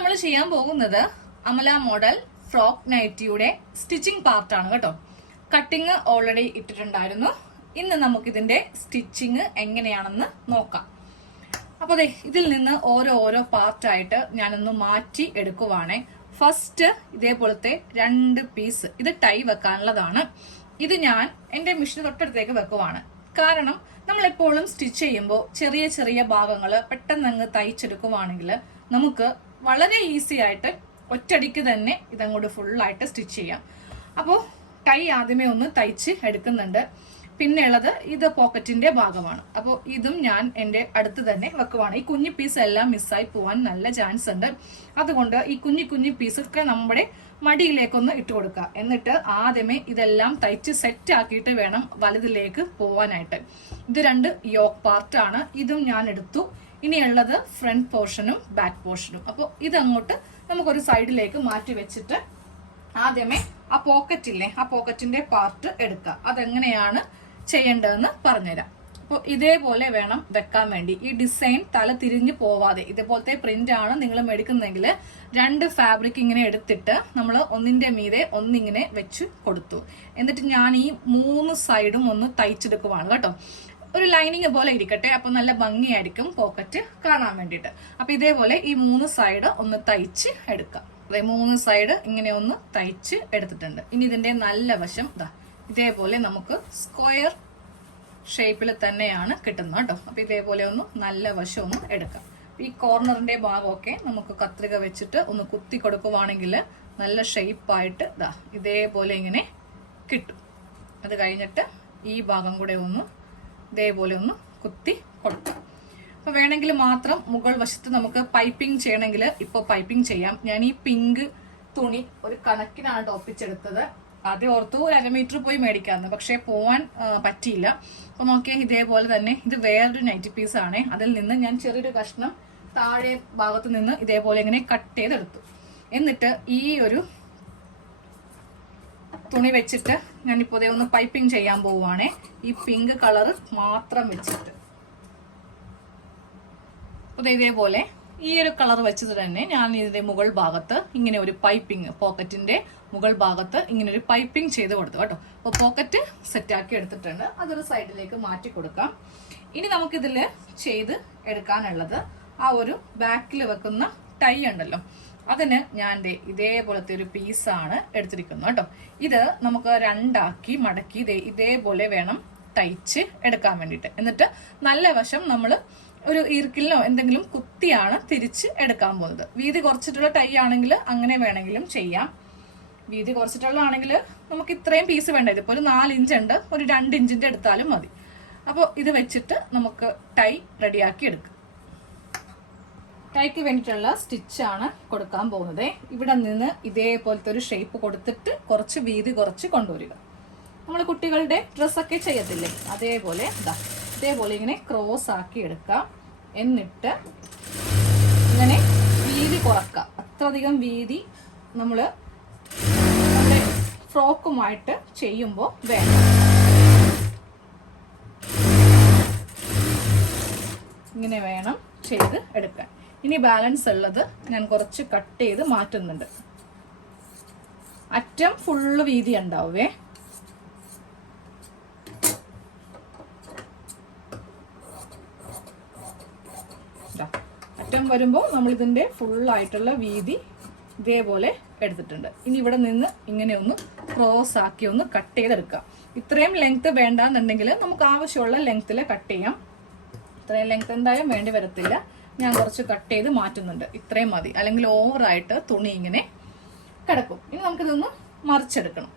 നമ്മൾ ചെയ്യാൻ പോകുന്നത് അമല മോഡൽ ഫ്രോക്ക് നൈറ്റിയുടെ സ്റ്റിച്ചിങ് പാർട്ടാണ് കേട്ടോ. കട്ടിങ് ഓൾറെഡി ഇട്ടിട്ടുണ്ടായിരുന്നു. ഇന്ന് നമുക്കിതിന്റെ സ്റ്റിച്ചിങ് എങ്ങനെയാണെന്ന് നോക്കാം. അപ്പോൾ അതെ, ഇതിൽ നിന്ന് ഓരോ പാർട്ടായിട്ട് ഞാനൊന്ന് മാറ്റി എടുക്കുവാണേ. ഫസ്റ്റ് ഇതേപോലത്തെ 2 പീസ്, ഇത് ടൈ വെക്കാനുള്ളതാണ്. ഇത് ഞാൻ എന്റെ മെഷീൻ തൊട്ടടുത്തേക്ക് വെക്കുവാണ്. കാരണം നമ്മൾ എപ്പോഴും സ്റ്റിച്ച് ചെയ്യുമ്പോൾ ചെറിയ ചെറിയ ഭാഗങ്ങൾ പെട്ടെന്ന് അങ്ങ് തയ്ച്ചെടുക്കുവാണെങ്കിൽ നമുക്ക് വളരെ ഈസി ആയിട്ട് ഒറ്റയടിക്ക് തന്നെ ഇതങ്ങോട്ട് ഫുള്ളായിട്ട് സ്റ്റിച്ച് ചെയ്യാം. അപ്പോൾ ടൈ ആദ്യമേ ഒന്ന് തയ്ച്ച് എടുക്കുന്നുണ്ട്. പിന്നെ ഉള്ളത് ഇത് പോക്കറ്റിന്റെ ഭാഗമാണ്. അപ്പോൾ ഇതും ഞാൻ എൻ്റെ അടുത്ത് തന്നെ വെക്കുവാണ്. ഈ കുഞ്ഞു പീസ് എല്ലാം മിസ്സായി പോവാൻ നല്ല ചാൻസ് ഉണ്ട്. അതുകൊണ്ട് ഈ കുഞ്ഞു പീസൊക്കെ നമ്മുടെ മടിയിലേക്കൊന്ന് ഇട്ട് കൊടുക്കുക. എന്നിട്ട് ആദ്യമേ ഇതെല്ലാം തയ്ച്ച് സെറ്റ് ആക്കിയിട്ട് വേണം വലുതിലേക്ക് പോവാനായിട്ട്. ഇത് 2 യോക്ക് പാർട്ടാണ്. ഇതും ഞാൻ എടുത്തു. ഇനിയുള്ളത് ഫ്രണ്ട് പോർഷനും ബാക്ക് പോർഷനും. അപ്പോൾ ഇതങ്ങോട്ട് നമുക്കൊരു സൈഡിലേക്ക് മാറ്റി വെച്ചിട്ട് ആദ്യമേ ആ പോക്കറ്റില്ലേ, ആ പോക്കറ്റിന്റെ പാർട്ട് എടുക്കുക. അതെങ്ങനെയാണ് ചെയ്യേണ്ടതെന്ന് പറഞ്ഞുതരാം. അപ്പോൾ ഇതേപോലെ വേണം വെക്കാൻ വേണ്ടി. ഈ ഡിസൈൻ തല തിരിഞ്ഞു പോവാതെ ഇതേപോലത്തെ പ്രിന്റ് ആണ് നിങ്ങൾ മേടിക്കുന്നെങ്കിൽ 2 ഫാബ്രിക് ഇങ്ങനെ എടുത്തിട്ട് നമ്മൾ ഒന്നിന്റെ മീതെ ഒന്നിങ്ങനെ വെച്ച് കൊടുത്തു. എന്നിട്ട് ഞാൻ ഈ 3 സൈഡും ഒന്ന് തയ്ച്ചെടുക്കുവാണ് കേട്ടോ. ഒരു ലൈനിങ് പോലെ ഇരിക്കട്ടെ, അപ്പൊ നല്ല ഭംഗിയായിരിക്കും പോക്കറ്റ് കാണാൻ വേണ്ടിയിട്ട്. അപ്പൊ ഇതേപോലെ ഈ 3 സൈഡ് ഒന്ന് തയ്ച്ച് എടുക്കാം. അതെ, 3 സൈഡ് ഇങ്ങനെ ഒന്ന് തയ്ച്ച് എടുത്തിട്ടുണ്ട്. ഇനി ഇതിന്റെ നല്ല വശം ഇതേപോലെ നമുക്ക് സ്ക്വയർ ഷേപ്പിൽ തന്നെയാണ് കിട്ടുന്നത് കേട്ടോ. അപ്പൊ ഇതേപോലെ ഒന്ന് നല്ല വശം ഒന്ന് എടുക്കാം. ഈ കോർണറിന്റെ ഭാഗമൊക്കെ നമുക്ക് കത്രിക വെച്ചിട്ട് ഒന്ന് കുത്തി കൊടുക്കുവാണെങ്കിൽ നല്ല ഷേപ്പായിട്ട് ഇതേപോലെ ഇങ്ങനെ കിട്ടും. അത് കഴിഞ്ഞിട്ട് ഈ ഭാഗം കൂടെ ഒന്ന് ഇതേപോലെ ഒന്ന് കുത്തി കൊടുക്കാം. അപ്പൊ വേണമെങ്കിൽ മാത്രം മുകൾ വശത്ത് നമുക്ക് പൈപ്പിംഗ് ചെയ്യണമെങ്കിൽ ഇപ്പോൾ പൈപ്പിംഗ് ചെയ്യാം. ഞാൻ ഈ പിങ്ക് തുണി ഒരു കണക്കിനാണ് ഒപ്പിച്ചെടുത്തത്. ആദ്യം ഓർത്തു 1/2 മീറ്റർ പോയി മേടിക്കാമെന്ന്, പക്ഷെ പോവാൻ പറ്റിയില്ല. അപ്പൊ നോക്കിയാൽ ഇതേപോലെ തന്നെ ഇത് വേറൊരു നൈറ്റി പീസ് ആണ്. അതിൽ നിന്ന് ഞാൻ ചെറിയൊരു കഷ്ണം താഴെ ഭാഗത്ത് നിന്ന് ഇതേപോലെ ഇങ്ങനെ കട്ട് ചെയ്തെടുത്തു. എന്നിട്ട് ഈ ഒരു തുണി വെച്ചിട്ട് ഞാനിപ്പോ ഒന്ന് പൈപ്പിംഗ് ചെയ്യാൻ പോവുകയാണേ. ഈ പിങ്ക് കളർ മാത്രം വെച്ചിട്ട് ഇതേപോലെ ഈ ഒരു കളർ വെച്ചിട്ട് തന്നെ ഞാൻ ഇതിന്റെ മുകൾ ഭാഗത്ത് ഇങ്ങനെ ഒരു പൈപ്പിംഗ്, പോക്കറ്റിന്റെ മുകൾ ഭാഗത്ത് ഇങ്ങനെ ഒരു പൈപ്പിംഗ് ചെയ്ത് കൊടുത്തു കേട്ടോ. അപ്പോൾ പോക്കറ്റ് സെറ്റാക്കി എടുത്തിട്ടുണ്ട്. അതൊരു സൈഡിലേക്ക് മാറ്റി കൊടുക്കാം. ഇനി നമുക്കിതില് ചെയ്ത് എടുക്കാനുള്ളത് ആ ഒരു ബാക്കിൽ വെക്കുന്ന ടൈ ഉണ്ടല്ലോ, അതിന് ഞാൻ ഇതേപോലത്തെ ഒരു പീസാണ് എടുത്തിരിക്കുന്നത് കേട്ടോ. ഇത് നമുക്ക് 2 ആക്കി മടക്കി ഇതേപോലെ വേണം തയ്ച്ച് എടുക്കാൻ വേണ്ടിയിട്ട്. എന്നിട്ട് നല്ല വശം നമ്മൾ ഒരു ഈർക്കിലിനോ എന്തെങ്കിലും കുത്തിയാണ് തിരിച്ച് എടുക്കാൻ പോകുന്നത്. വീതി കുറച്ചിട്ടുള്ള ടൈ ആണെങ്കിൽ അങ്ങനെ വേണമെങ്കിലും ചെയ്യാം. വീതി കുറച്ചിട്ടുള്ളതാണെങ്കിൽ നമുക്ക് ഇത്രയും പീസ് വേണ്ട. ഇതിപ്പോൾ ഒരു 4 ഇഞ്ച് ഉണ്ട്, ഒരു 2 ഇഞ്ചിന്റെ എടുത്താലും മതി. അപ്പോൾ ഇത് വെച്ചിട്ട് നമുക്ക് ടൈ റെഡിയാക്കി എടുക്കാം. ടൈക്ക് വേണ്ടിയിട്ടുള്ള സ്റ്റിച്ചാണ് കൊടുക്കാൻ പോകുന്നത്. ഇവിടെ നിന്ന് ഇതേപോലത്തെ ഒരു ഷേപ്പ് കൊടുത്തിട്ട് കുറച്ച് വീതി കുറച്ച് കൊണ്ടുവരിക. നമ്മൾ കുട്ടികളുടെ ഡ്രസ്സൊക്കെ ചെയ്യത്തില്ലേ, അതേപോലെ ഇതേപോലെ ഇങ്ങനെ ക്രോസ് ആക്കി എടുക്കാം. എന്നിട്ട് ഇങ്ങനെ വീതി കുറക്കാം. അത്രയധികം വീതി നമ്മൾ നമ്മുടെ ഫ്രോക്കുമായിട്ട് ചെയ്യുമ്പോൾ വേണം. ഇങ്ങനെ വേണം ചെയ്ത് എടുക്കാൻ. ഇനി ബാലൻസ് ഉള്ളത് ഞാൻ കുറച്ച് കട്ട് ചെയ്ത് മാറ്റുന്നുണ്ട്. അറ്റം ഫുള്ള് വീതി ഉണ്ടാവേ. അറ്റം വരുമ്പോൾ നമ്മൾ ഇതിന്റെ ഫുള്ളായിട്ടുള്ള വീതി ഇതേപോലെ എടുത്തിട്ടുണ്ട്. ഇനി ഇവിടെ നിന്ന് ഇങ്ങനെ ഒന്ന് ക്രോസ് ആക്കി ഒന്ന് കട്ട് ചെയ്തെടുക്കാം. ഇത്രയും ലെങ്ത് വേണ്ടാന്നുണ്ടെങ്കിൽ നമുക്ക് ആവശ്യമുള്ള ലെങ്ത്തിൽ കട്ട് ചെയ്യാം. ഇത്രയും ലെങ്ത് എന്തായാലും വേണ്ടി വരത്തില്ല. ഞാൻ കുറച്ച് കട്ട് ചെയ്ത് മാറ്റുന്നുണ്ട്. ഇത്രയും മതി, അല്ലെങ്കിൽ ഓവറായിട്ട് തുണി ഇങ്ങനെ കിടക്കും. ഇനി നമുക്കിതൊന്ന് മറിച്ചെടുക്കണം.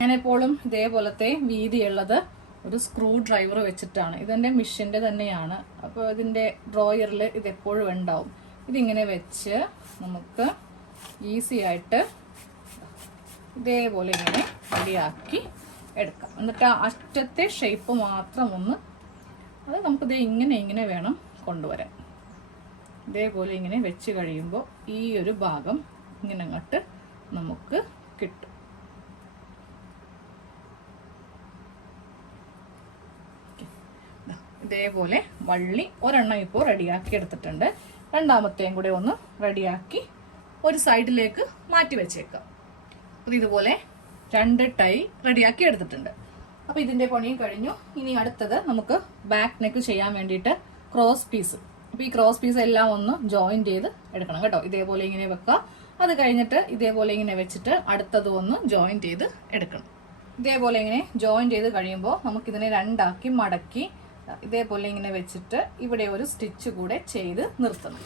ഞാൻ എപ്പോഴും ഇതേപോലത്തെ വീതിയുള്ളത് ഒരു സ്ക്രൂ ഡ്രൈവർ വെച്ചിട്ടാണ്. ഇതെൻ്റെ മെഷീൻ്റെ തന്നെയാണ്. അപ്പോൾ ഇതിൻ്റെ ഡ്രോയറിൽ ഇതെപ്പോഴും ഉണ്ടാവും. ഇതിങ്ങനെ വെച്ച് നമുക്ക് ഈസി ആയിട്ട് ഇതേപോലെ ഇങ്ങനെ റെഡിയാക്കി എടുക്കാം. എന്നിട്ട് ആ അറ്റത്തെ ഷേപ്പ് മാത്രം ഒന്ന് അത് നമുക്കിത് ഇങ്ങനെ വേണം കൊണ്ടുവരാൻ. ഇതേപോലെ ഇങ്ങനെ വെച്ച് കഴിയുമ്പോൾ ഈ ഒരു ഭാഗം ഇങ്ങനെ അങ്ങോട്ട് നമുക്ക് കിട്ടും. ഇതേപോലെ വള്ളി ഒരെണ്ണം ഇപ്പോൾ റെഡിയാക്കി എടുത്തിട്ടുണ്ട്. രണ്ടാമത്തെയും കൂടെ ഒന്ന് റെഡിയാക്കി ഒരു സൈഡിലേക്ക് മാറ്റി വെച്ചേക്കാം. അപ്പോൾ ഇതുപോലെ 2 ടൈ റെഡിയാക്കി എടുത്തിട്ടുണ്ട്. അപ്പോൾ ഇതിന്റെ പണിയും കഴിഞ്ഞു. ഇനി അടുത്തത് നമുക്ക് ബാക്ക് നെക്ക് ചെയ്യാൻ വേണ്ടിയിട്ട് ക്രോസ് പീസ്. അപ്പോൾ ഈ ക്രോസ് പീസ് എല്ലാം ഒന്ന് ജോയിന്റ് ചെയ്ത് എടുക്കണം കേട്ടോ. ഇതേപോലെ ഇങ്ങനെ വെക്കുക. അത് കഴിഞ്ഞിട്ട് ഇതേപോലെ ഇങ്ങനെ വെച്ചിട്ട് അടുത്തത് ഒന്ന് ജോയിന്റ് ചെയ്ത് എടുക്കണം. ഇതേപോലെ ഇങ്ങനെ ജോയിന്റ് ചെയ്ത് കഴിയുമ്പോൾ നമുക്കിതിനെ 2 ആക്കി മടക്കി ഇതേപോലെ ഇങ്ങനെ വെച്ചിട്ട് ഇവിടെ ഒരു സ്റ്റിച്ച് കൂടെ ചെയ്ത് നിർത്തണം.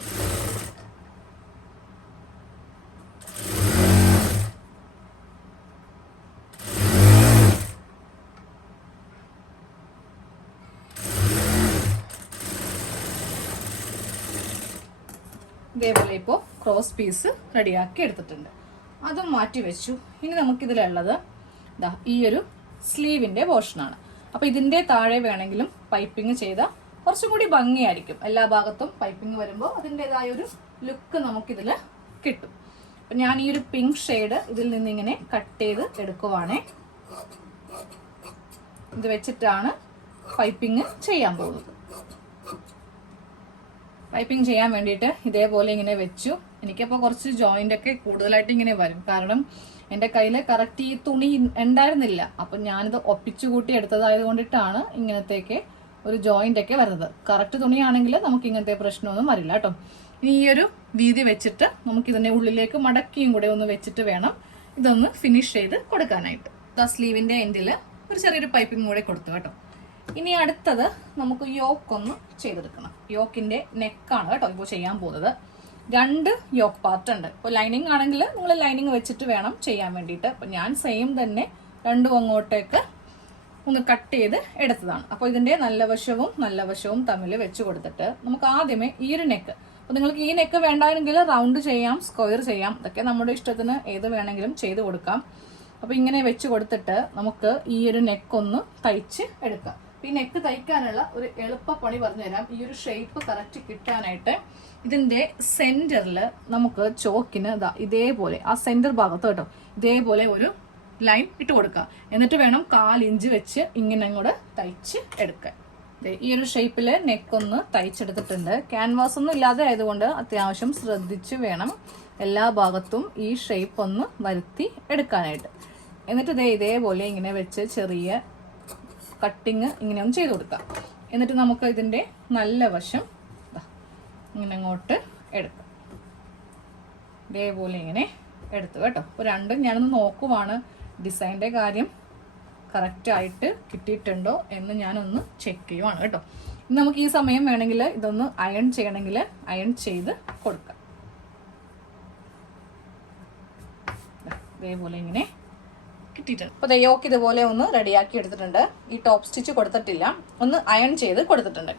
ഇതേപോലെ ഇപ്പോൾ ക്രോസ് പീസ് റെഡിയാക്കി എടുത്തിട്ടുണ്ട്. അതും മാറ്റി വെച്ചു. ഇനി നമുക്കിതിലുള്ളത് ഈ ഒരു സ്ലീവിന്റെ പോർഷനാണ്. അപ്പോൾ ഇതിന്റെ താഴെ വേണമെങ്കിലും പൈപ്പിംഗ് ചെയ്താൽ കുറച്ചും കൂടി ഭംഗിയായിരിക്കും. എല്ലാ ഭാഗത്തും പൈപ്പിംഗ് വരുമ്പോൾ അതിൻ്റെതായ ഒരു ലുക്ക് നമുക്കിതിൽ കിട്ടും. അപ്പം ഞാൻ ഈ ഒരു പിങ്ക് ഷെയ്ഡ് ഇതിൽ നിന്ന് ഇങ്ങനെ കട്ട് ചെയ്ത് എടുക്കുവാണേ. ഇത് വെച്ചിട്ടാണ് പൈപ്പിംഗ് ചെയ്യാൻ പോകുന്നത്. പൈപ്പിംഗ് ചെയ്യാൻ വേണ്ടിയിട്ട് ഇതേപോലെ ഇങ്ങനെ വെച്ചു. എനിക്കപ്പോൾ കുറച്ച് ജോയിന്റ് ഒക്കെ കൂടുതലായിട്ട് ഇങ്ങനെ വരും. കാരണം എൻ്റെ കയ്യിൽ കറക്റ്റ് ഈ തുണി ഉണ്ടായിരുന്നില്ല. അപ്പം ഞാനിത് ഒപ്പിച്ചു കൂട്ടി എടുത്തതായത് കൊണ്ടിട്ടാണ് ഇങ്ങനത്തേക്ക് ഒരു ജോയിന്റ് ഒക്കെ വരുന്നത്. കറക്റ്റ് തുണിയാണെങ്കിൽ നമുക്ക് ഇങ്ങനത്തെ പ്രശ്നമൊന്നും വരില്ല കേട്ടോ. ഇനി ഈ ഒരു വീതി വെച്ചിട്ട് നമുക്കിതിനെ ഉള്ളിലേക്ക് മടക്കിയും കൂടെ ഒന്ന് വെച്ചിട്ട് വേണം ഇതൊന്ന് ഫിനിഷ് ചെയ്ത് കൊടുക്കാനായിട്ട്. സ്ലീവിന്റെ എൻഡിൽ ഒരു ചെറിയൊരു പൈപ്പിംഗ് കൂടെ കൊടുത്തു കേട്ടോ. ഇനി അടുത്തത് നമുക്ക് യോക്ക് ഒന്ന് ചെയ്തെടുക്കണം. യോക്കിന്റെ നെക്കാണ് കേട്ടോ ഇപ്പോൾ ചെയ്യാൻ പോകുന്നത്. 2 യോക്ക് പാർട്ട് ഉണ്ട്. ഇപ്പോൾ ലൈനിങ് ആണെങ്കിൽ നിങ്ങൾ ലൈനിങ് വെച്ചിട്ട് വേണം ചെയ്യാൻ വേണ്ടിയിട്ട്. അപ്പം ഞാൻ സെയിം തന്നെ 2 അങ്ങോട്ടേക്ക് ഒന്ന് കട്ട് ചെയ്ത് എടുത്തതാണ്. അപ്പോൾ ഇതിന്റെ നല്ല വശവും തമ്മിൽ വെച്ച് കൊടുത്തിട്ട് നമുക്ക് ആദ്യമേ ഈ ഒരു നെക്ക്, അപ്പോൾ നിങ്ങൾക്ക് ഈ നെക്ക് വേണ്ടായെങ്കിൽ റൗണ്ട് ചെയ്യാം, സ്ക്വയർ ചെയ്യാം, ഇതൊക്കെ നമ്മുടെ ഇഷ്ടത്തിന് ഏത് വേണമെങ്കിലും ചെയ്ത് കൊടുക്കാം. അപ്പോൾ ഇങ്ങനെ വെച്ച് കൊടുത്തിട്ട് നമുക്ക് ഈ ഒരു നെക്ക് ഒന്ന് തയ്ച്ച് എടുക്കാം. ഈ നെക്ക് തയ്ക്കാനുള്ള ഒരു എളുപ്പപ്പണി പറഞ്ഞു തരാം. ഈ ഒരു ഷേപ്പ് കറക്റ്റ് കിട്ടാനായിട്ട് ഇതിന്റെ സെന്ററിൽ നമുക്ക് ചോക്കിന് ഇതേപോലെ ആ സെന്റർ ഭാഗത്ത് കേട്ടോ ഇതേപോലെ ഒരു ലൈൻ ഇട്ട് കൊടുക്കുക. എന്നിട്ട് വേണം 1/4 ഇഞ്ച് വെച്ച് ഇങ്ങനെ അങ്ങോട്ട് തയ്ച്ച് എടുക്കാൻ. ഈ ഒരു ഷേപ്പില് നെക്കൊന്ന് തയ്ച്ചെടുത്തിട്ടുണ്ട്. ക്യാൻവാസ് ഒന്നും ഇല്ലാതെ ആയതുകൊണ്ട് അത്യാവശ്യം ശ്രദ്ധിച്ച് വേണം എല്ലാ ഭാഗത്തും ഈ ഷേപ്പ് ഒന്ന് വരുത്തി എടുക്കാനായിട്ട്. എന്നിട്ട് ഇതേപോലെ ഇങ്ങനെ വെച്ച് ചെറിയ കട്ടിങ് ഇങ്ങനെ ഒന്ന് ചെയ്ത് കൊടുക്കാം. എന്നിട്ട് നമുക്ക് ഇതിന്റെ നല്ല വശം ഇങ്ങനെ അങ്ങോട്ട് എടുക്കാം. ഇതേപോലെ ഇങ്ങനെ എടുത്തു കേട്ടോ. അപ്പോൾ രണ്ടും ഞാനൊന്ന് നോക്കുവാണ് ഡിസൈൻ്റെ കാര്യം കറക്റ്റ് ആയിട്ട് കിട്ടിയിട്ടുണ്ടോ എന്ന് ഞാനൊന്ന് ചെക്ക് ചെയ്യുവാണ് കേട്ടോ. നമുക്ക് ഈ സമയം വേണമെങ്കിൽ ഇതൊന്ന് അയൺ ചെയ്യണമെങ്കിൽ അയൺ ചെയ്ത് കൊടുക്കാം. ഇതേപോലെ ഇങ്ങനെ കിട്ടിയിട്ടുണ്ട്. അപ്പോൾ യോക്ക് ഇതുപോലെ ഒന്ന് റെഡിയാക്കി എടുത്തിട്ടുണ്ട്. ഈ ടോപ്പ് സ്റ്റിച്ച് കൊടുത്തിട്ടില്ല, ഒന്ന് അയൺ ചെയ്ത് കൊടുത്തിട്ടുണ്ട്.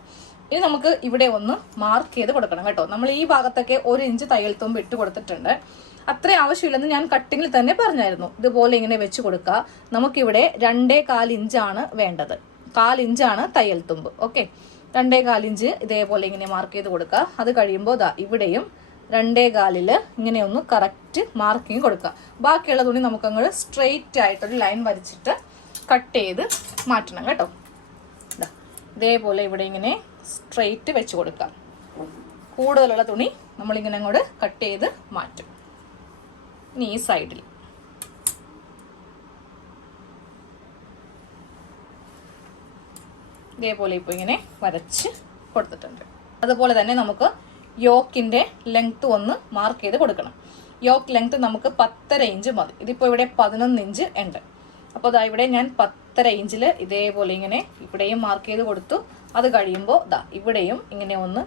ഇനി നമുക്ക് ഇവിടെ ഒന്ന് മാർക്ക് ചെയ്ത് കൊടുക്കണം കേട്ടോ. നമ്മൾ ഈ ഭാഗത്തൊക്കെ 1 ഇഞ്ച് തയ്യൽ തുമ്പ് ഇട്ട് കൊടുത്തിട്ടുണ്ട്. അത്ര ആവശ്യമില്ലെന്ന് ഞാൻ കട്ടിങ്ങിൽ തന്നെ പറഞ്ഞായിരുന്നു. ഇതുപോലെ ഇങ്ങനെ വെച്ച് കൊടുക്കുക. നമുക്കിവിടെ 2.25 ഇഞ്ചാണ് വേണ്ടത്. 1/4 ഇഞ്ചാണ് തയ്യൽ തുമ്പ്. ഓക്കെ, 2.25 ഇഞ്ച് ഇതേപോലെ ഇങ്ങനെ മാർക്ക് ചെയ്ത് കൊടുക്കുക. അത് കഴിയുമ്പോൾ ഇവിടെയും 2.25 ഇങ്ങനെ ഒന്ന് കറക്റ്റ് മാർക്കിങ് കൊടുക്കുക. ബാക്കിയുള്ള തുണി നമുക്കങ്ങോട്ട് സ്ട്രെയിറ്റ് ആയിട്ടൊരു ലൈൻ വരച്ചിട്ട് കട്ട് ചെയ്ത് മാറ്റണം കേട്ടോ. ഇതേപോലെ ഇവിടെ ഇങ്ങനെ സ്ട്രെയിറ്റ് വെച്ച് കൊടുക്കാം. കൂടുതലുള്ള തുണി നമ്മളിങ്ങനെ അങ്ങോട്ട് കട്ട് ചെയ്ത് മാറ്റും. ഇനി ഈ സൈഡിൽ ഇതേപോലെ ഇപ്പോൾ ഇങ്ങനെ വരച്ച് കൊടുത്തിട്ടുണ്ട്. അതുപോലെ തന്നെ നമുക്ക് യോക്കിന്റെ ലെങ്ത് ഒന്ന് മാർക്ക് ചെയ്ത് കൊടുക്കണം. യോക്ക് ലെങ്ത് നമുക്ക് 10.5 ഇഞ്ച് മതി. ഇതിപ്പോൾ ഇവിടെ 11 ഇഞ്ച് ഉണ്ട്. അപ്പോൾ ഇവിടെ ഞാൻ 10.5 ഇഞ്ചിൽ ഇതേപോലെ ഇങ്ങനെ ഇവിടെയും മാർക്ക് ചെയ്ത് കൊടുത്തു. അത് കഴിയുമ്പോൾ ഇവിടെയും ഇങ്ങനെ ഒന്ന്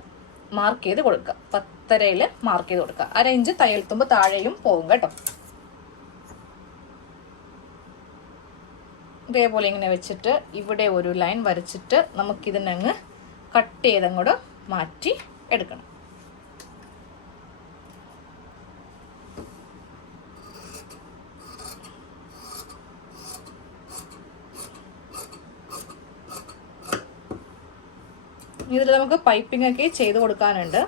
മാർക്ക് ചെയ്ത് കൊടുക്കുക. 10.5 മാർക്ക് ചെയ്ത് കൊടുക്കുക. 1/2 ഇഞ്ച് തയ്യൽ തുമ്പ് താഴെയും പോകും കേട്ടോ. ഇതേപോലെ ഇങ്ങനെ വെച്ചിട്ട് ഇവിടെ ഒരു ലൈൻ വരച്ചിട്ട് നമുക്കിതിനങ്ങ് കട്ട് ചെയ്തങ്ങോട്ട് മാറ്റി എടുക്കണം. ഇതിൽ നമുക്ക് പൈപ്പിംഗ് ഒക്കെ ചെയ്ത് കൊടുക്കാനുണ്ട്.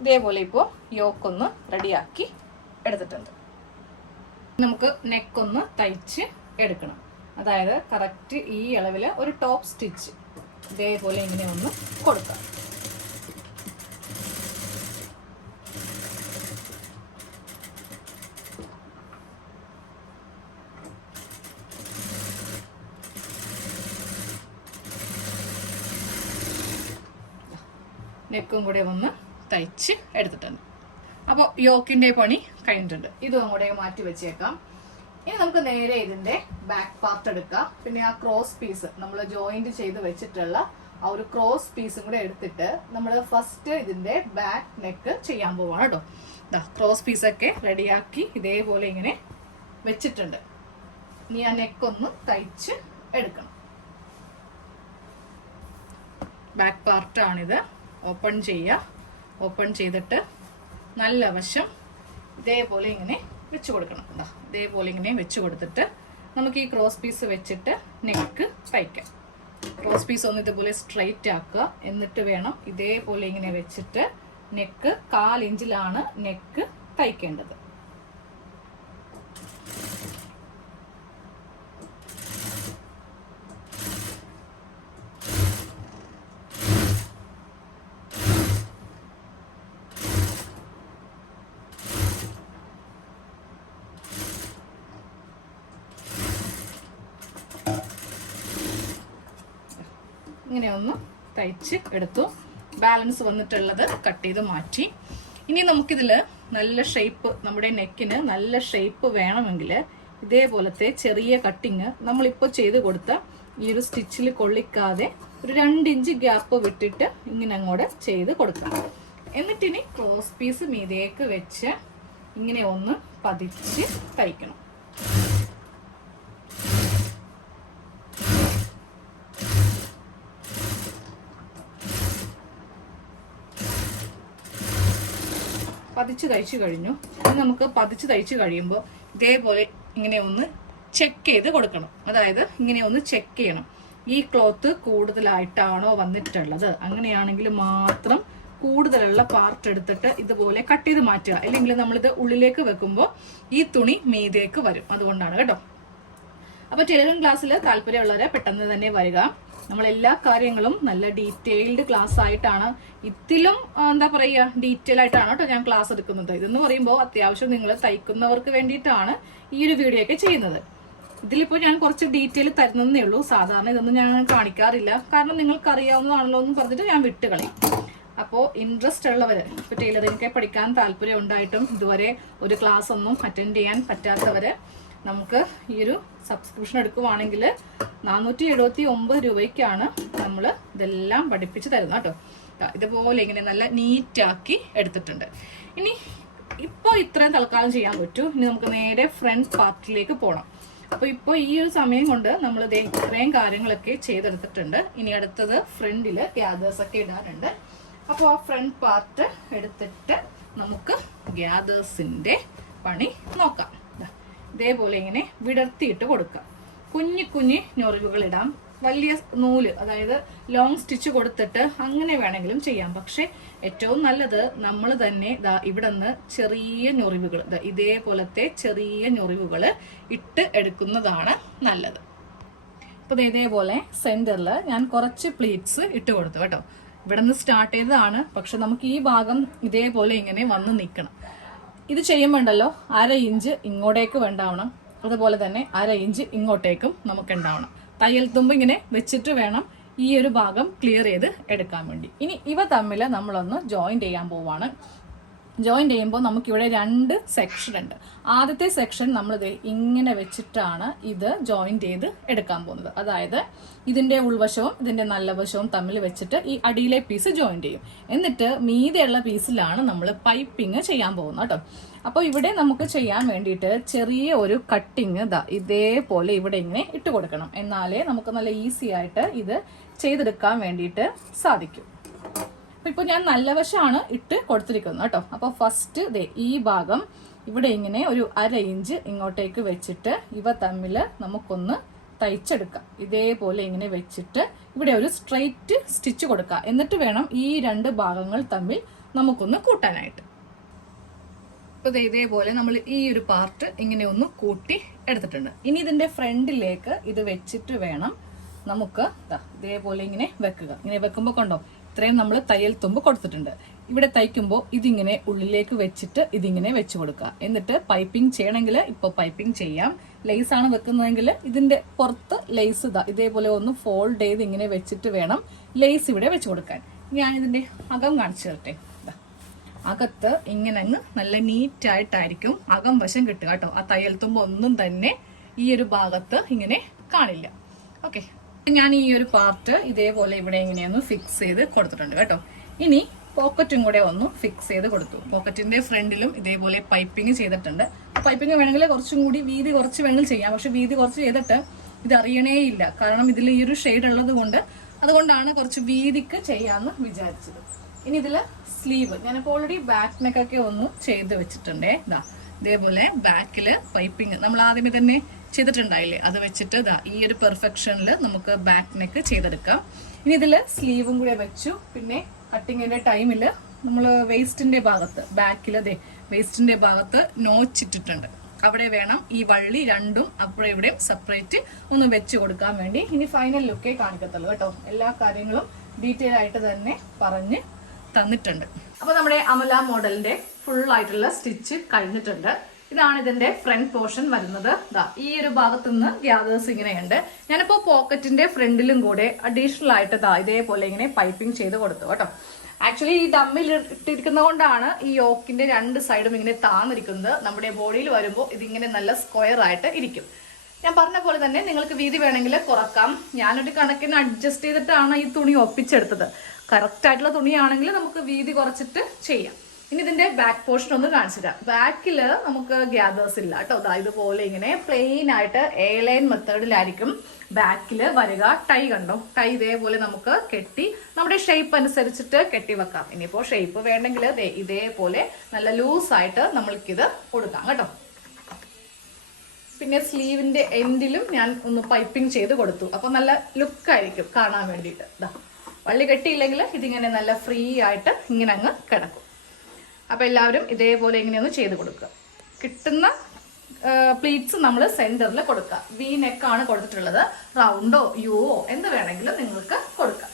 ഇതേപോലെ ഇപ്പോൾ യോക്കൊന്ന് റെഡിയാക്കി എടുത്തിട്ടുണ്ട്. നമുക്ക് നെക്കൊന്ന് തയ്ച്ച് എടുക്കണം. അതായത് കറക്റ്റ് ഈ അളവിൽ ഒരു ടോപ്പ് സ്റ്റിച്ച് ഇതേപോലെ ഇങ്ങനെ ഒന്ന് കൊടുക്കാം. നെക്കും കൂടെ ഒന്ന് തയ്ച്ച് എടുത്തിട്ടുണ്ട്. അപ്പോൾ യോക്കിന്റെ പണി കഴിഞ്ഞിട്ടുണ്ട്. ഇതും കൂടെ മാറ്റി വെച്ചേക്കാം. ഇനി നമുക്ക് നേരെ ഇതിന്റെ ബാക്ക് പാർട്ട് എടുക്കാം. പിന്നെ ആ ക്രോസ് പീസ് നമ്മൾ ജോയിന്റ് ചെയ്ത് വെച്ചിട്ടുള്ള ആ ഒരു ക്രോസ് പീസും കൂടെ എടുത്തിട്ട് നമ്മൾ ഫസ്റ്റ് ഇതിന്റെ ബാക്ക് നെക്ക് ചെയ്യാൻ പോവാണ് കേട്ടോ. ക്രോസ് പീസൊക്കെ റെഡിയാക്കി ഇതേപോലെ ഇങ്ങനെ വെച്ചിട്ടുണ്ട്. ഇനി ആ നെക്കൊന്ന് തയ്ച്ച് എടുക്കണം. ബാക്ക് പാർട്ടാണിത്. ഓപ്പൺ ചെയ്യുക. ഓപ്പൺ ചെയ്തിട്ട് നല്ല വശം ഇതേപോലെ ഇങ്ങനെ വെച്ച് കൊടുക്കണം. ഇതേപോലെ ഇങ്ങനെ വെച്ച് കൊടുത്തിട്ട് നമുക്ക് ഈ ക്രോസ് പീസ് വെച്ചിട്ട് നെക്ക് തയ്ക്കാം. ക്രോസ് പീസ് ഒന്ന് ഇതുപോലെ സ്ട്രൈറ്റ് ആക്കുക. എന്നിട്ട് വേണം ഇതേപോലെ ഇങ്ങനെ വെച്ചിട്ട് നെക്ക് 1/4 ഇഞ്ചിലാണ് നെക്ക് തയ്ക്കേണ്ടത്. ഇങ്ങനെ ഒന്ന് തയ്ച്ച് എടുത്തു. ബാലൻസ് വന്നിട്ടുള്ളത് കട്ട് ചെയ്ത് മാറ്റി. ഇനി നമുക്കിതിൽ നല്ല ഷേപ്പ്, നമ്മുടെ നെക്കിന് നല്ല ഷേപ്പ് വേണമെങ്കിൽ ഇതേപോലത്തെ ചെറിയ കട്ടിങ് നമ്മളിപ്പോൾ ചെയ്ത് കൊടുത്ത ഈ ഒരു സ്റ്റിച്ചിൽ കൊള്ളിക്കാതെ ഒരു 2 ഇഞ്ച് ഗ്യാപ്പ് വിട്ടിട്ട് ഇങ്ങനെ അങ്ങോട്ട് ചെയ്ത് കൊടുക്കാം. എന്നിട്ടിനി ക്രോസ് പീസ് മീതേക്ക് വെച്ച് ഇങ്ങനെ ഒന്ന് പതിച്ച് തയ്ക്കണം. പതിച്ച് തയ്ച്ചു കഴിഞ്ഞു. ഇനി നമുക്ക് പതിച്ച് തയ്ച്ചു കഴിയുമ്പോൾ ഇതേപോലെ ഇങ്ങനെ ഒന്ന് ചെക്ക് ചെയ്ത് കൊടുക്കണം. അതായത് ഇങ്ങനെ ഒന്ന് ചെക്ക് ചെയ്യണം. ഈ ക്ലോത്ത് കൂടുതലായിട്ടാണോ വന്നിട്ടുള്ളത്, അങ്ങനെയാണെങ്കിൽ മാത്രം കൂടുതലുള്ള പാർട്ട് എടുത്തിട്ട് ഇതുപോലെ കട്ട് ചെയ്ത് മാറ്റുക. അല്ലെങ്കിൽ നമ്മളിത് ഉള്ളിലേക്ക് വെക്കുമ്പോൾ ഈ തുണി മീതേക്ക് വരും. അതുകൊണ്ടാണ് കേട്ടോ. അപ്പോൾ ടൈലറിംഗ് ക്ലാസ്സിൽ താല്പര്യമുള്ളവരെ പെട്ടെന്ന് തന്നെ വരിക. നമ്മൾ എല്ലാ കാര്യങ്ങളും നല്ല ഡീറ്റെയിൽഡ് ക്ലാസ് ആയിട്ടാണ്, ഇതിലും എന്താ പറയുക, ഡീറ്റെയിൽ ആയിട്ടാണ് കേട്ടോ ഞാൻ ക്ലാസ് എടുക്കുന്നത്. ഇതെന്ന് പറയുമ്പോൾ അത്യാവശ്യം നിങ്ങൾ തയ്ക്കുന്നവർക്ക് വേണ്ടിയിട്ടാണ് ഈ ഒരു വീഡിയോ ഒക്കെ ചെയ്യുന്നത്. ഇതിലിപ്പോൾ ഞാൻ കുറച്ച് ഡീറ്റെയിൽ തരുന്നതേ ഉള്ളൂ. സാധാരണ ഇതൊന്നും ഞാൻ കാണിക്കാറില്ല. കാരണം നിങ്ങൾക്ക് അറിയാവുന്നതാണല്ലോ എന്ന് പറഞ്ഞിട്ട് ഞാൻ വിട്ടുകളയും. അപ്പോൾ ഇൻട്രസ്റ്റ് ഉള്ളവർ, ഇപ്പോൾ ടൈലറിംഗ് പഠിക്കാൻ താല്പര്യം ഉണ്ടായിട്ടും ഇതുവരെ ഒരു ക്ലാസ് ഒന്നും അറ്റൻഡ് ചെയ്യാൻ പറ്റാത്തവർ നമുക്ക് ഈ ഒരു സബ്സ്ക്രിപ്ഷൻ എടുക്കുവാണെങ്കിൽ 479 രൂപയ്ക്കാണ് നമ്മൾ ഇതെല്ലാം പഠിപ്പിച്ച് തരുന്നത് കേട്ടോ. ഇതുപോലെ ഇങ്ങനെ നല്ല നീറ്റാക്കി എടുത്തിട്ടുണ്ട്. ഇനി ഇപ്പോൾ ഇത്രയും തൽക്കാലം ചെയ്യാൻ പറ്റൂ. ഇനി നമുക്ക് നേരെ ഫ്രണ്ട് പാർട്ടിലേക്ക് പോകണം. അപ്പോൾ ഇപ്പോൾ ഈ ഒരു സമയം കൊണ്ട് നമ്മൾ ഇത്രയും കാര്യങ്ങളൊക്കെ ചെയ്തെടുത്തിട്ടുണ്ട്. ഇനി അടുത്തത് ഫ്രണ്ടിൽ ഗ്യാദേഴ്സ് ഒക്കെ ഇടാനുണ്ട്. അപ്പോൾ ആ ഫ്രണ്ട് പാർട്ട് എടുത്തിട്ട് നമുക്ക് ഗ്യാദേഴ്സിന്റെ പണി നോക്കാം. ഇതേപോലെ ഇങ്ങനെ വിടർത്തിയിട്ട് കൊടുക്കാം. കുഞ്ഞു കുഞ്ഞു ഞൊറിവുകൾ ഇടാം. വലിയ നൂല്, അതായത് ലോങ് സ്റ്റിച്ച് കൊടുത്തിട്ട് അങ്ങനെ വേണമെങ്കിലും ചെയ്യാം. പക്ഷെ ഏറ്റവും നല്ലത് നമ്മൾ തന്നെ ഇവിടെ നിന്ന് ചെറിയ ഞൊറിവുകൾ, ഇതേപോലത്തെ ചെറിയ ഞൊറിവുകൾ ഇട്ട് എടുക്കുന്നതാണ് നല്ലത്. അപ്പോൾ ഇതേപോലെ സെന്ററിൽ ഞാൻ കുറച്ച് പ്ലീറ്റ്സ് ഇട്ട് കൊടുത്തു കേട്ടോ. ഇവിടെ നിന്ന് സ്റ്റാർട്ട് ചെയ്തതാണ്. പക്ഷെ നമുക്ക് ഈ ഭാഗം ഇതേപോലെ ഇങ്ങനെ വന്ന് നിൽക്കണം. ഇത് ചെയ്യുമ്പോണ്ടല്ലോ 1/2 ഇഞ്ച് ഇങ്ങോട്ടേക്ക് ഉണ്ടാവണം. അതുപോലെ തന്നെ 1/2 ഇഞ്ച് ഇങ്ങോട്ടേക്കും നമുക്ക് ഉണ്ടാവണം. തയ്യൽ തുമ്പ് ഇങ്ങനെ വെച്ചിട്ട് വേണം ഈ ഒരു ഭാഗം ക്ലിയർ ചെയ്ത് എടുക്കാൻ വേണ്ടി. ഇനി ഇവ തമ്മിൽ നമ്മളൊന്ന് ജോയിന്റ് ചെയ്യാൻ പോവാണ്. ജോയിന്റ് ചെയ്യുമ്പോൾ നമുക്കിവിടെ 2 സെക്ഷൻ ഉണ്ട്. ആദ്യത്തെ സെക്ഷൻ നമ്മളിത് ഇങ്ങനെ വെച്ചിട്ടാണ് ഇത് ജോയിന്റ് ചെയ്ത് എടുക്കാൻ പോകുന്നത്. അതായത് ഇതിന്റെ ഉൾവശവും ഇതിന്റെ നല്ല വശവും തമ്മിൽ വെച്ചിട്ട് ഈ അടിയിലെ പീസ് ജോയിന്റ് ചെയ്യും. എന്നിട്ട് മീതെയുള്ള പീസിലാണ് നമ്മൾ പൈപ്പിംഗ് ചെയ്യാൻ പോകുന്നത് കേട്ടോ. അപ്പോൾ ഇവിടെ നമുക്ക് ചെയ്യാൻ വേണ്ടിയിട്ട് ചെറിയ ഒരു കട്ടിങ് ഇതേപോലെ ഇവിടെ ഇങ്ങനെ ഇട്ട് കൊടുക്കണം. എന്നാലേ നമുക്ക് നല്ല ഈസി ആയിട്ട് ഇത് ചെയ്തെടുക്കാൻ വേണ്ടിയിട്ട് സാധിക്കും. ഇപ്പോൾ ഞാൻ നല്ല വശമാണ് ഇട്ട് കൊടുത്തിരിക്കുന്നത് കേട്ടോ. അപ്പോൾ ഫസ്റ്റ് ഈ ഭാഗം ഇവിടെ ഇങ്ങനെ ഒരു 1/2 ഇഞ്ച് ഇങ്ങോട്ടേക്ക് വെച്ചിട്ട് ഇവ തമ്മിൽ നമുക്കൊന്ന് തയ്ച്ചെടുക്കാം. ഇതേപോലെ ഇങ്ങനെ വെച്ചിട്ട് ഇവിടെ ഒരു സ്ട്രെയിറ്റ് സ്റ്റിച്ച് കൊടുക്കാം. എന്നിട്ട് വേണം ഈ 2 ഭാഗങ്ങൾ തമ്മിൽ നമുക്കൊന്ന് കൂട്ടാനായിട്ട്. അപ്പോൾ ഇതേപോലെ നമ്മൾ ഈ ഒരു പാർട്ട് ഇങ്ങനെ ഒന്ന് കൂട്ടി എടുത്തിട്ടുണ്ട്. ഇനി ഇതിന്റെ ഫ്രണ്ടിലേക്ക് ഇത് വെച്ചിട്ട് വേണം നമുക്ക് ഇതേപോലെ ഇങ്ങനെ വെക്കുക. ഇങ്ങനെ വെക്കുമ്പോൾ കണ്ടോ ഇത്രയും നമ്മൾ തയ്യൽ തുമ്പ് കൊടുത്തിട്ടുണ്ട്. ഇവിടെ തയ്ക്കുമ്പോൾ ഇതിങ്ങനെ ഉള്ളിലേക്ക് വെച്ചിട്ട് ഇതിങ്ങനെ വെച്ച് കൊടുക്കുക. എന്നിട്ട് പൈപ്പിംഗ് ചെയ്യണമെങ്കിൽ ഇപ്പോൾ പൈപ്പിംഗ് ചെയ്യാം. ലേസ് ആണ് വെക്കുന്നതെങ്കിൽ ഇതിന്റെ പുറത്ത് ലേസ് ഇതേപോലെ ഒന്ന് ഫോൾഡ് ചെയ്ത് ഇങ്ങനെ വെച്ചിട്ട് വേണം ലേസ് ഇവിടെ വെച്ച് കൊടുക്കാൻ. ഞാനിതിന്റെ അകം കാണിച്ചു തരട്ടെ. അകത്ത് ഇങ്ങനെ അങ്ങ് നല്ല നീറ്റായിട്ടായിരിക്കും അകം വശം കിട്ടുക കേട്ടോ. ആ തയ്യൽ തുമ്പ് ഒന്നും തന്നെ ഈ ഒരു ഭാഗത്ത് ഇങ്ങനെ കാണില്ല. ഓക്കെ, ഞാൻ ഈ ഒരു പാർട്ട് ഇതേപോലെ ഇവിടെ ഇങ്ങനെയൊന്ന് ഫിക്സ് ചെയ്ത് കൊടുത്തിട്ടുണ്ട് കേട്ടോ. ഇനി പോക്കറ്റും കൂടെ ഒന്ന് ഫിക്സ് ചെയ്ത് കൊടുത്തു. പോക്കറ്റിന്റെ ഫ്രണ്ടിലും ഇതേപോലെ പൈപ്പിംഗ് ചെയ്തിട്ടുണ്ട്. പൈപ്പിംഗ് വേണമെങ്കിൽ കുറച്ചും കൂടി വീതി കുറച്ച് വേണമെങ്കിൽ ചെയ്യാം. പക്ഷെ വീതി കുറച്ച് ചെയ്തിട്ട് ഇത് അറിയണേ ഇല്ല. കാരണം ഇതിൽ ഈ ഒരു ഷെയ്ഡ് ഉള്ളത് കൊണ്ട് അതുകൊണ്ടാണ് കുറച്ച് വീതിക്ക് ചെയ്യാമെന്ന് വിചാരിച്ചത്. ഇനി ഇതില് സ്ലീവ് ഞാനിപ്പോൾ ഓൾറെഡി ബാക്ക് നെക്കൊക്കെ ഒന്ന് ചെയ്ത് വെച്ചിട്ടുണ്ടേ. ഇതേപോലെ ബാക്കില് പൈപ്പിംഗ് നമ്മൾ ആദ്യമേ തന്നെ ചെയ്തിട്ടുണ്ടായില്ലേ, അത് വെച്ചിട്ട് ഈ ഒരു പെർഫെക്ഷനിൽ നമുക്ക് ബാക്ക് നെക്ക് ചെയ്തെടുക്കാം. ഇനി ഇതില് സ്ലീവും കൂടെ വെച്ചു. പിന്നെ കട്ടിങ്ങിന്റെ ടൈമില് നമ്മൾ വേസ്റ്റിന്റെ ഭാഗത്ത് ബാക്കിൽ വേസ്റ്റിന്റെ ഭാഗത്ത് നോച്ചിട്ടിട്ടുണ്ട്. അവിടെ വേണം ഈ വള്ളി രണ്ടും അവിടെ ഇവിടെയും സെപ്പറേറ്റ് ഒന്ന് വെച്ച് കൊടുക്കാൻ വേണ്ടി. ഇനി ഫൈനൽ ലുക്കേ കാണിക്കത്തുള്ളൂ കേട്ടോ. എല്ലാ കാര്യങ്ങളും ഡീറ്റെയിൽ ആയിട്ട് തന്നെ പറഞ്ഞ് തന്നിട്ടുണ്ട്. അപ്പൊ നമ്മുടെ അമല മോഡലിന്റെ ഫുൾ ആയിട്ടുള്ള സ്റ്റിച്ച് കഴിഞ്ഞിട്ടുണ്ട്. ഇതാണ് ഇതിന്റെ ഫ്രണ്ട് പോർഷൻ വരുന്നത്. ഈ ഒരു ഭാഗത്തു നിന്ന് ഗ്യാദേഴ്സ് ഇങ്ങനെയുണ്ട്. ഞാനിപ്പോ പോക്കറ്റിന്റെ ഫ്രണ്ടിലും കൂടെ അഡീഷണൽ ആയിട്ട് ഇതേപോലെ ഇങ്ങനെ പൈപ്പിംഗ് ചെയ്ത് കൊടുത്തു കേട്ടോ. ആക്ച്വലി ഈ ഡമ്മിൽ ഇട്ടിരിക്കുന്നത് കൊണ്ടാണ് ഈ യോക്കിന്റെ രണ്ട് സൈഡും ഇങ്ങനെ താന്നിരിക്കുന്നത്. നമ്മുടെ ബോഡിയിൽ വരുമ്പോൾ ഇതിങ്ങനെ നല്ല സ്ക്വയർ ആയിട്ട് ഇരിക്കും. ഞാൻ പറഞ്ഞ പോലെ തന്നെ നിങ്ങൾക്ക് വീതി വേണമെങ്കിൽ കുറക്കാം. ഞാനൊരു കണക്കിന് അഡ്ജസ്റ്റ് ചെയ്തിട്ടാണ് ഈ തുണി ഒപ്പിച്ചെടുത്തത്. കറക്റ്റ് ആയിട്ടുള്ള തുണിയാണെങ്കിൽ നമുക്ക് വീതി കുറച്ചിട്ട് ചെയ്യാം. ഇനി ഇതിന്റെ ബാക്ക് പോർഷൻ ഒന്ന് കാണിച്ചു തരാം. ബാക്കില് നമുക്ക് ഗ്യാദേഴ്സ് ഇല്ല കേട്ടോ. ഇതുപോലെ ഇങ്ങനെ പ്ലെയിൻ ആയിട്ട് എ ലൈൻ മെത്തേഡിലായിരിക്കും ബാക്കില് വരിക. ടൈ കണ്ടോ, ടൈ ഇതേപോലെ നമുക്ക് കെട്ടി നമ്മുടെ ഷേപ്പ് അനുസരിച്ചിട്ട് കെട്ടി വെക്കാം. ഇനിയിപ്പോ ഷേപ്പ് വേണമെങ്കിൽ ഇതേപോലെ നല്ല ലൂസായിട്ട് നമ്മൾക്കിത് കൊടുക്കാം കേട്ടോ. പിന്നെ സ്ലീവിന്റെ എൻഡിലും ഞാൻ ഒന്ന് പൈപ്പിംഗ് ചെയ്ത് കൊടുത്തു. അപ്പൊ നല്ല ലുക്കായിരിക്കും കാണാൻ വേണ്ടിയിട്ട്. വള്ളി കെട്ടിയില്ലെങ്കിൽ ഇതിങ്ങനെ നല്ല ഫ്രീ ആയിട്ട് ഇങ്ങനെ അങ്ങ് കിടക്കും. അപ്പൊ എല്ലാവരും ഇതേപോലെ ഇങ്ങനെയൊന്ന് ചെയ്ത് കൊടുക്കുക. കിട്ടുന്ന പ്ലീറ്റ്സ് നമ്മൾ സെന്ററിൽ കൊടുക്കുക. വി നെക്കാണ് കൊടുത്തിട്ടുള്ളത്. റൗണ്ടോ യുവോ എന്ത് വേണമെങ്കിലും നിങ്ങൾക്ക് കൊടുക്കാം.